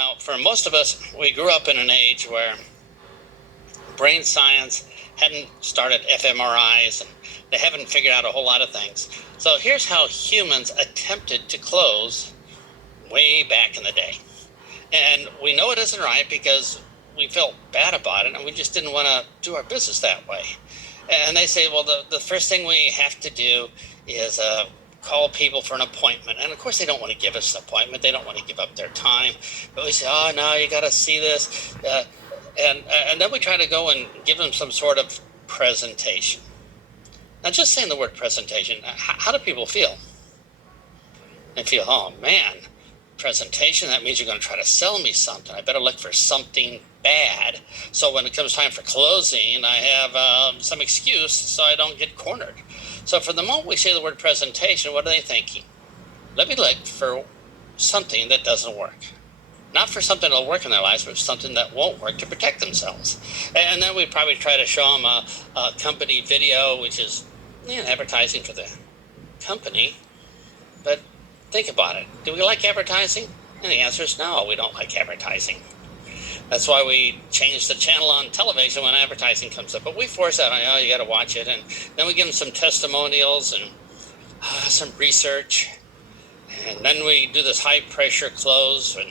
Now, for most of us, we grew up in an age where brain science hadn't started fMRIs and they haven't figured out a whole lot of things. So here's how humans attempted to close way back in the day. And we know it isn't right because we felt bad about it and we just didn't want to do our business that way. And they say, well, the first thing we have to do is call people for an appointment. And of course, they don't want to give us an appointment. They don't want to give up their time. But we say, oh, no, you got to see this. And then we try to go and give them some sort of presentation. Now, just saying the word presentation, how do people feel? They feel, oh, man, presentation, that means you're going to try to sell me something. I better look for something bad. So when it comes time for closing, I have some excuse so I don't get cornered. So for the moment we say the word presentation, what are they thinking? Let me look for something that doesn't work. Not for something that'll work in their lives, but something that won't work to protect themselves. And then we probably try to show them a company video, which is advertising for the company. But think about it. Do we like advertising? And the answer is no, we don't like advertising. That's why we change the channel on television when advertising comes up. But we force out, you got to watch it. And then we give them some testimonials and some research. And then we do this high pressure close. And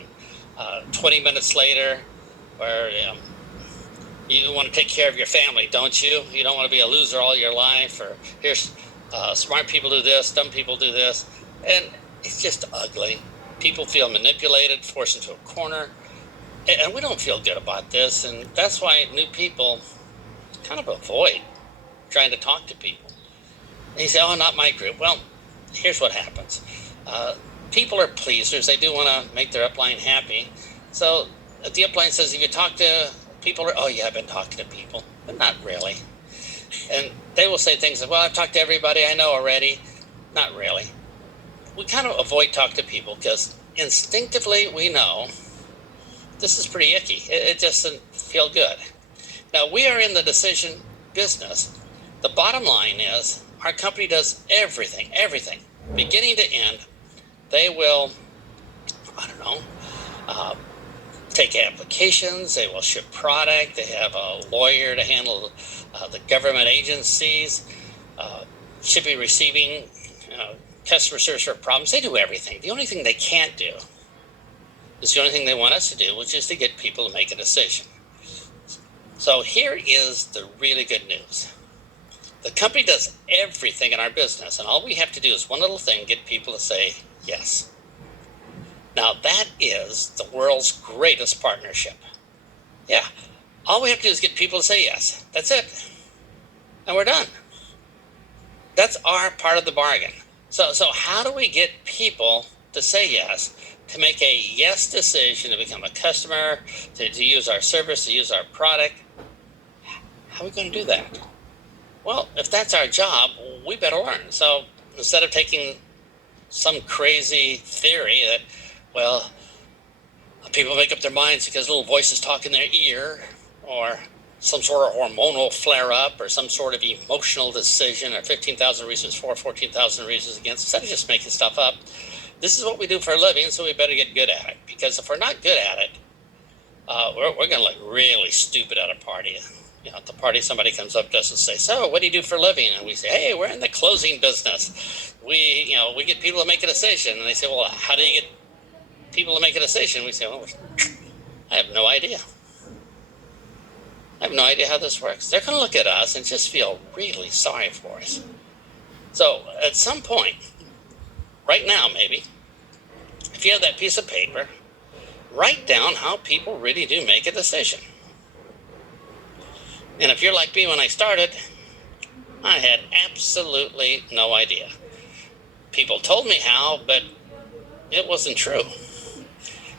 20 minutes later, where you want to take care of your family, don't you? You don't want to be a loser all your life. Or here's smart people do this, dumb people do this. And it's just ugly. People feel manipulated, forced into a corner. And we don't feel good about this, and that's why new people kind of avoid trying to talk to people. And you say, oh, not my group. Well, here's what happens. People are pleasers. They do want to make their upline happy. So the upline says, if you talk to people, oh, yeah, I've been talking to people, but not really. And they will say things like, well, I've talked to everybody I know already. Not really. We kind of avoid talking to people because instinctively we know this is pretty icky. It just doesn't feel good. Now, we are in the decision business. The bottom line is our company does everything, beginning to end. They will, take applications. They will ship product. They have a lawyer to handle the government agencies, shipping, receiving, customer service for problems. They do everything. The only thing they can't do is the only thing they want us to do, which is to get people to make a decision. So here is the really good news. The company does everything in our business, and all we have to do is one little thing, get people to say yes. Now that is the world's greatest partnership. Yeah, all we have to do is get people to say yes. That's it. And we're done. That's our part of the bargain. So how do we get people to say yes, to make a yes decision, to become a customer, to use our service, to use our product? How are we going to do that? Well, if that's our job, we better learn. So instead of taking some crazy theory that, well, people make up their minds because little voices talk in their ear, or some sort of hormonal flare-up, or some sort of emotional decision, or 15,000 reasons for, 14,000 reasons against, instead of just making stuff up, this is what we do for a living, so we better get good at it. Because if we're not good at it, we're going to look really stupid at a party. At the party, somebody comes up to us and says, so what do you do for a living? And we say, hey, we're in the closing business. We get people to make a decision. And they say, well, how do you get people to make a decision? We say, well, I have no idea. I have no idea how this works. They're going to look at us and just feel really sorry for us. So at some point, right now maybe, if you have that piece of paper, write down how people really do make a decision. And if you're like me when I started, I had absolutely no idea. People told me how, but it wasn't true.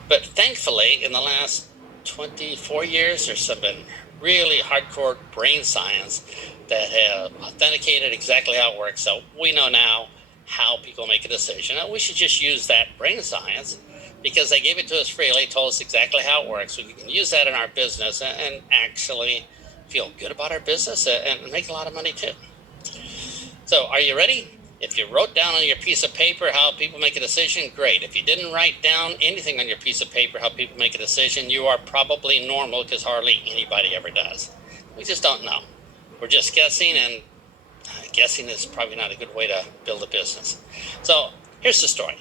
But thankfully, in the last 24 years, there's some been really hardcore brain science that have authenticated exactly how it works. So we know now how people make a decision. And we should just use that brain science because they gave it to us freely, told us exactly how it works. So we can use that in our business and actually feel good about our business and make a lot of money too. So are you ready? If you wrote down on your piece of paper how people make a decision, great. If you didn't write down anything on your piece of paper how people make a decision, you are probably normal, because hardly anybody ever does. We just don't know. We're just guessing, and guessing is probably not a good way to build a business. So here's the story.